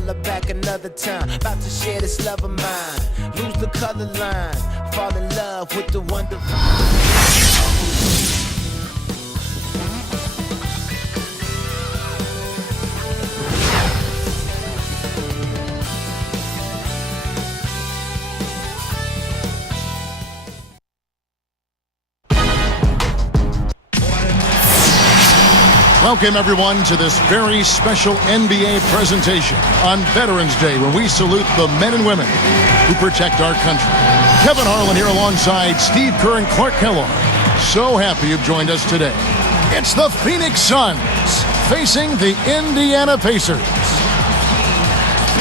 holler back another time. About to share this love of mine. Lose the color line. Fall in love with the one divine. Welcome, everyone, to this very special NBA presentation on Veterans Day, when we salute the men and women who protect our country. Kevin Harlan here alongside Steve Kerr and Clark Kellogg. So happy you've joined us today. It's the Phoenix Suns facing the Indiana Pacers.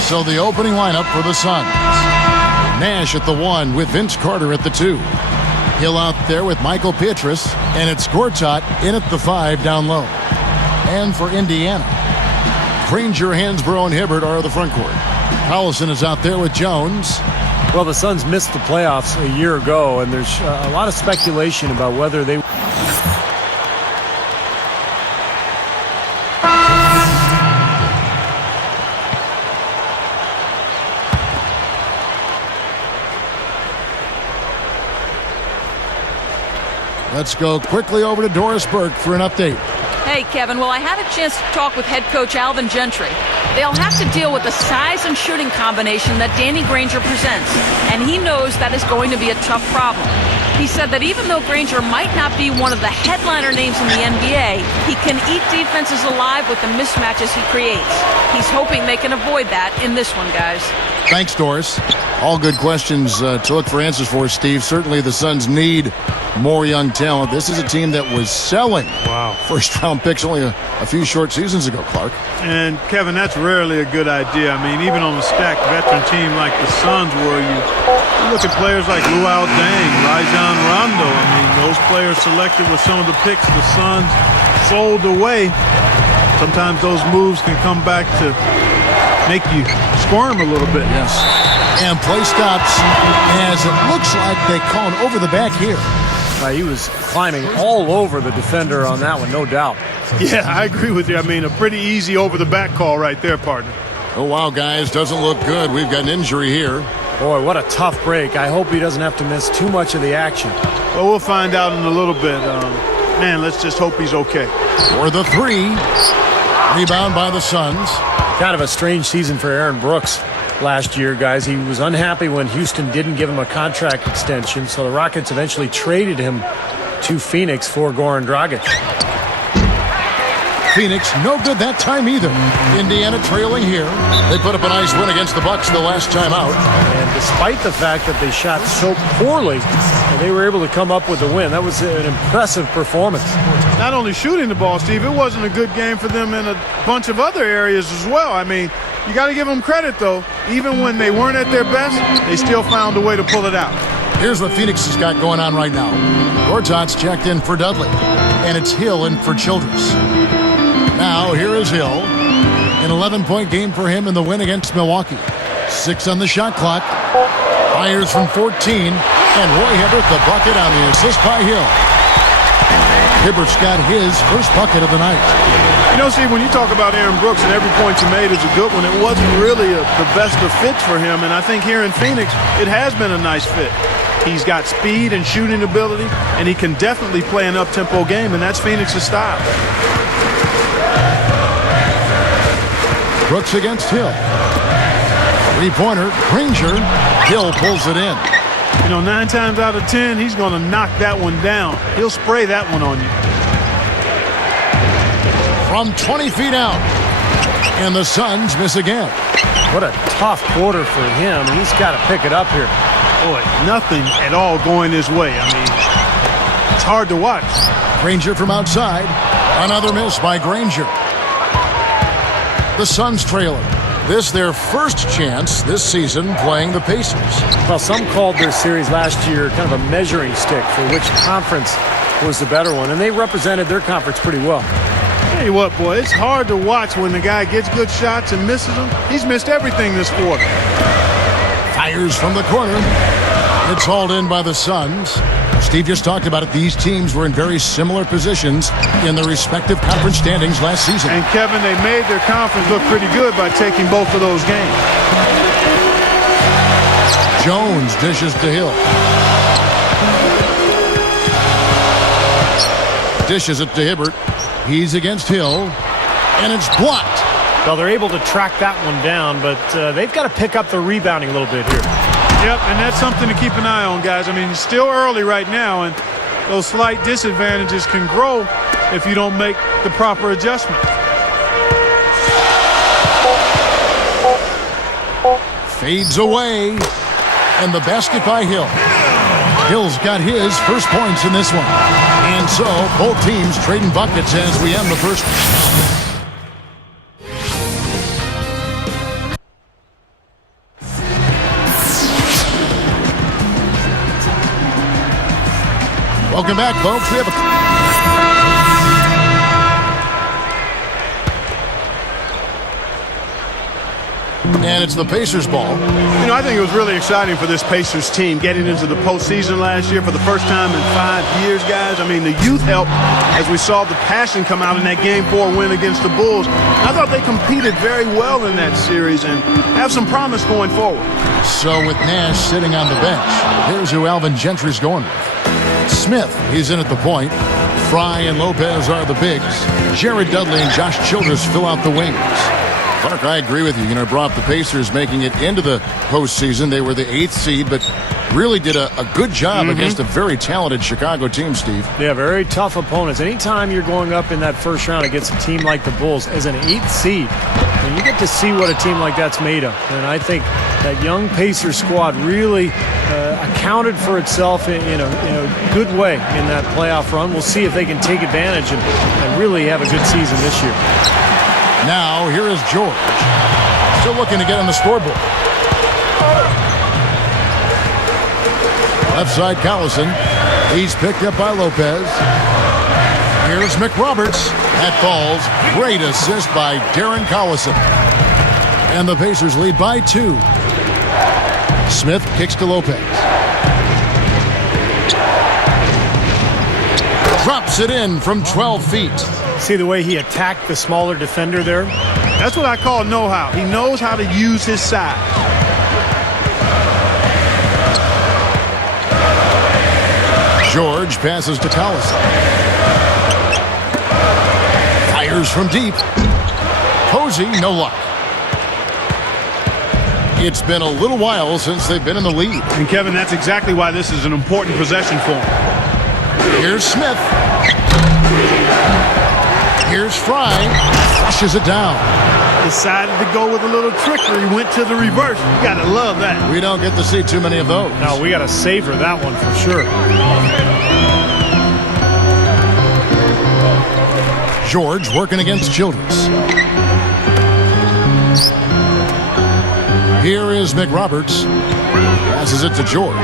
So the opening lineup for the Suns. Nash at the 1 with Vince Carter at the 2. Hill out there with Michael Pietrus, and it's Gortat in at the 5 down low. And for Indiana, Granger, Hansbrough, and Hibbert are the front court. Collison is out there with Jones. Well, the Suns missed the playoffs a year ago, and there's a lot of speculation about whether they... Let's go quickly over to Doris Burke for an update. Hey, Kevin. Well, I had a chance to talk with head coach Alvin Gentry. They'll have to deal with the size and shooting combination that Danny Granger presents, and he knows that is going to be a tough problem. He said that even though Granger might not be one of the headliner names in the NBA, he can eat defenses alive with the mismatches he creates. He's hoping they can avoid that in this one, guys. Thanks, Doris. All good questions to look for answers for, Steve. Certainly the Suns need more young talent. This is a team that was selling first-round picks only a few short seasons ago, Clark. And, Kevin, that's rarely a good idea. I mean, even on a stacked veteran team like the Suns were, you look at players like Luol Deng, Rajon Rondo. I mean, those players selected with some of the picks the Suns sold away. Sometimes those moves can come back to make you squirm a little bit. Yes. And play stops as it looks like they call an over the back here. He was climbing all over the defender on that one, no doubt. Yeah, I agree with you. I mean, a pretty easy over-the-back call right there, partner. Oh, wow, guys, doesn't look good. We've got an injury here. Boy, what a tough break. I hope he doesn't have to miss too much of the action. Well, we'll find out in a little bit. Man, let's just hope he's okay. For the 3. Rebound by the Suns. Kind of a strange season for Aaron Brooks last year, guys. He was unhappy when Houston didn't give him a contract extension, so the Rockets eventually traded him to Phoenix for Goran Dragic. Phoenix, no good that time either. Indiana trailing here. They put up a nice win against the Bucks the last time out. And despite the fact that they shot so poorly, they were able to come up with a win. That was an impressive performance. Not only shooting the ball, Steve, it wasn't a good game for them in a bunch of other areas as well. I mean, you got to give them credit, though. Even when they weren't at their best, they still found a way to pull it out. Here's what Phoenix has got going on right now. Gortat's checked in for Dudley, and it's Hill in for Childress. Now, here is Hill. An 11-point game for him in the win against Milwaukee. 6 on the shot clock. Fires from 14. And Roy Hibbert, the bucket on the assist by Hill. Hibbert's got his first bucket of the night. You know, Steve, when you talk about Aaron Brooks and every point you made is a good one, it wasn't really the best of fits for him. And I think here in Phoenix, it has been a nice fit. He's got speed and shooting ability, and he can definitely play an up-tempo game, and that's Phoenix's style. Brooks against Hill. 3-pointer, Granger. Hill pulls it in. You know, 9 times out of 10, he's going to knock that one down. He'll spray that one on you. From 20 feet out. And the Suns miss again. What a tough quarter for him. He's got to pick it up here. Boy, nothing at all going his way. I mean, it's hard to watch. Granger from outside. Another miss by Granger. The Suns trailing. This their first chance this season playing the Pacers. Well, some called their series last year kind of a measuring stick for which conference was the better one, and they represented their conference pretty well. Tell you what, boy, it's hard to watch when the guy gets good shots and misses them. He's missed everything this quarter. Fires from the corner. It's hauled in by the Suns. Steve just talked about it. These teams were in very similar positions in their respective conference standings last season. And Kevin, they made their conference look pretty good by taking both of those games. Jones dishes to Hill. Dishes it to Hibbert. He's against Hill, and it's blocked. Well, they're able to track that one down, but they've got to pick up the rebounding a little bit here. Yep, and that's something to keep an eye on, guys. I mean, it's still early right now, and those slight disadvantages can grow if you don't make the proper adjustment. Fades away, and the basket by Hill. Hill's got his first points in this one. And so, both teams trading buckets as we end the first. Welcome back, folks. We have and it's the Pacers ball. You know, I think it was really exciting for this Pacers team getting into the postseason last year for the first time in 5 years, guys. I mean, the youth helped as we saw the passion come out in that Game 4 win against the Bulls. I thought they competed very well in that series and have some promise going forward. So with Nash sitting on the bench, here's who Alvin Gentry's going with. Smith, he's in at the point. Fry and Lopez are the bigs. Jared Dudley and Josh Childress fill out the wings. Clark, I agree with you. You know, brought up the Pacers making it into the postseason. They were the 8th seed, but really did a good job against a very talented Chicago team, Steve. Yeah, very tough opponents. Anytime you're going up in that first round against a team like the Bulls as an 8th seed, and you get to see what a team like that's made of. And I think that young Pacers squad really accounted for itself in a good way in that playoff run. We'll see if they can take advantage and really have a good season this year. Now, here is George. Still looking to get on the scoreboard. Left side, Collison. He's picked up by Lopez. Here's McRoberts. That falls. Great assist by Darren Collison. And the Pacers lead by 2. Smith kicks to Lopez. Drops it in from 12 feet. See the way he attacked the smaller defender there? That's what I call know-how. He knows how to use his size. George passes to Collison. Fires from deep. Posey, no luck. It's been a little while since they've been in the lead. And Kevin, that's exactly why this is an important possession for him. Here's Smith. Here's Fry. Flushes it down. Decided to go with a little trickery. Went to the reverse. You got to love that. We don't get to see too many of those. No, we got to savor that one for sure. George working against Childress. Here is McRoberts. Passes it to George.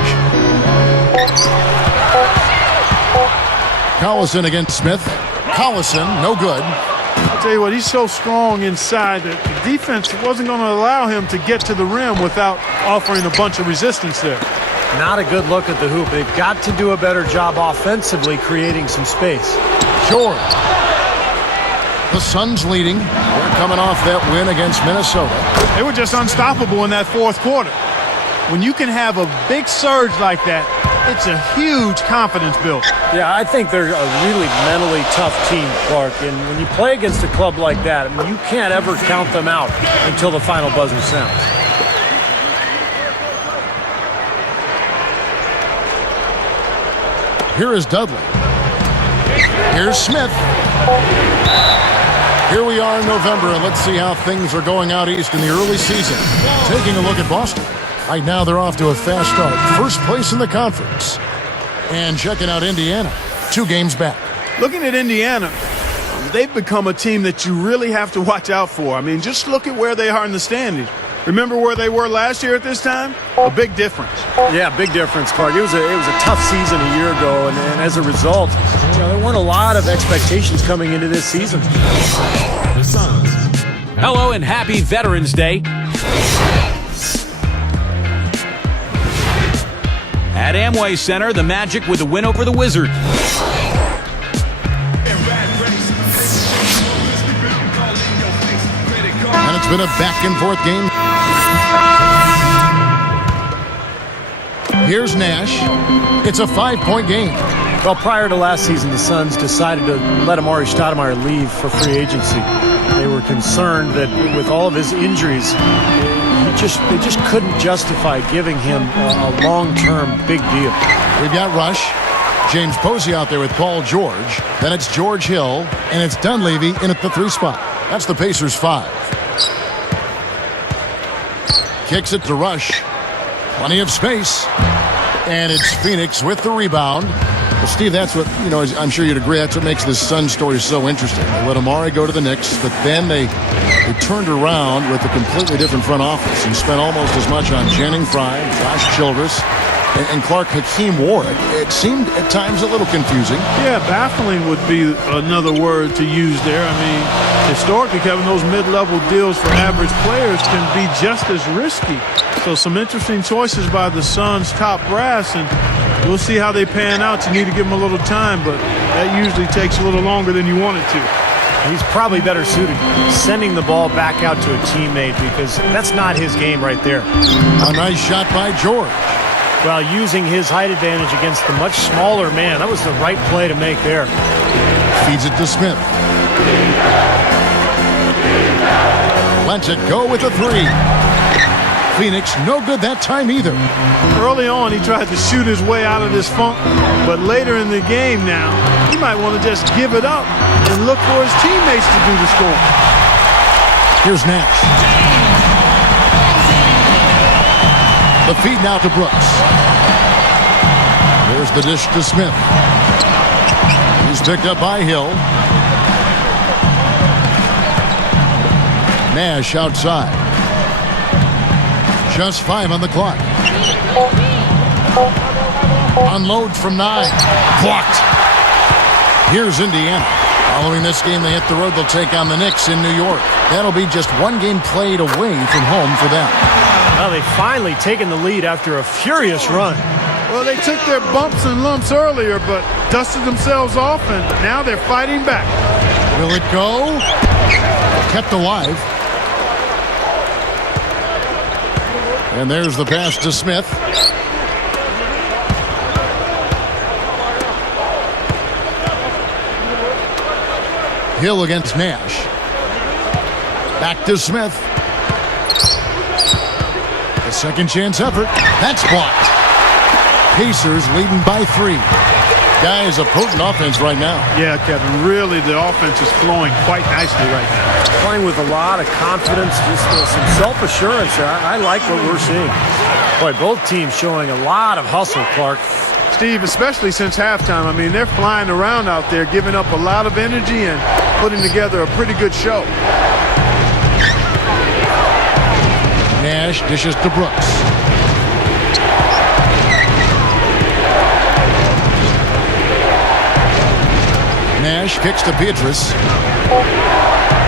Collison against Smith. Collison, no good. I'll tell you what, he's so strong inside that the defense wasn't going to allow him to get to the rim without offering a bunch of resistance there. Not a good look at the hoop. They've got to do a better job offensively creating some space. George. The Suns leading. They're coming off that win against Minnesota. They were just unstoppable in that fourth quarter. When you can have a big surge like that, it's a huge confidence builder. Yeah, I think they're a really mentally tough team, Clark. And when you play against a club like that, I mean, you can't ever count them out until the final buzzer sounds. Here is Dudley. Here's Smith. Here we are in November, and let's see how things are going out east in the early season. Taking a look at Boston. Right now, they're off to a fast start. First place in the conference. And checking out Indiana. 2 games back. Looking at Indiana, they've become a team that you really have to watch out for. I mean, just look at where they are in the standings. Remember where they were last year at this time? A big difference. Yeah, big difference, Clark. It was a tough season a year ago, and as a result, there weren't a lot of expectations coming into this season. The Suns. Hello and happy Veterans Day. At Amway Center, the Magic with the win over the Wizards. And it's been a back-and-forth game. Here's Nash. It's a 5-point game. Well, prior to last season, the Suns decided to let Amar'e Stoudemire leave for free agency. They were concerned that with all of his injuries, they just couldn't justify giving him a long-term big deal. We've got Rush. James Posey out there with Paul George. Then it's George Hill, and it's Dunleavy in at the 3 spot. That's the Pacers' 5. Kicks it to Rush. Plenty of space. And it's Phoenix with the rebound. Well, Steve, that's what, I'm sure you'd agree, that's what makes this Sun story so interesting. They let Amar'e go to the Knicks, but then they turned around with a completely different front office and spent almost as much on Channing Frye, Josh Childress, and Clark Hakeem Warwick. It seemed at times a little confusing. Yeah, baffling would be another word to use there. I mean, historically, Kevin, those mid-level deals for average players can be just as risky. So some interesting choices by the Suns' top brass, and we'll see how they pan out. You need to give them a little time, but that usually takes a little longer than you want it to. He's probably better suited sending the ball back out to a teammate because that's not his game right there. A nice shot by George. Well, using his height advantage against the much smaller man, that was the right play to make there. Feeds it to Smith. Lets it go with a 3. Phoenix, no good that time either. Early on, he tried to shoot his way out of this funk, but later in the game now, he might want to just give it up and look for his teammates to do the scoring. Here's Nash. The feed now to Brooks. There's the dish to Smith. He's picked up by Hill. Nash outside. Just 5 on the clock. Unload from 9. Blocked. Here's Indiana. Following this game, they hit the road. They'll take on the Knicks in New York. That'll be just 1 game played away from home for them. Well, they've finally taken the lead after a furious run. Well, they took their bumps and lumps earlier, but dusted themselves off, and now they're fighting back. Will it go? Kept alive. And there's the pass to Smith. Hill against Nash. Back to Smith. A second chance effort. That's blocked. Pacers leading by 3. Guys, a potent offense right now. Yeah, Kevin, really the offense is flowing quite nicely right now. Playing with a lot of confidence, just some self-assurance. I like what we're seeing. Boy, both teams showing a lot of hustle, Clark. Steve, especially since halftime. I mean, they're flying around out there, giving up a lot of energy and putting together a pretty good show. Nash dishes to Brooks. Nash kicks to Beatrice.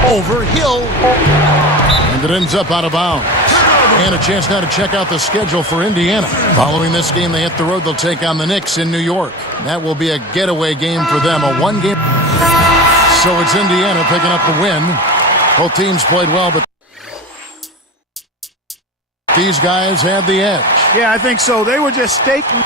Over Hill. And it ends up out of bounds. And a chance now to check out the schedule for Indiana. Following this game, they hit the road. They'll take on the Knicks in New York. That will be a getaway game for them, a 1 game. So it's Indiana picking up the win. Both teams played well, but these guys had the edge. Yeah, I think so. They were just staking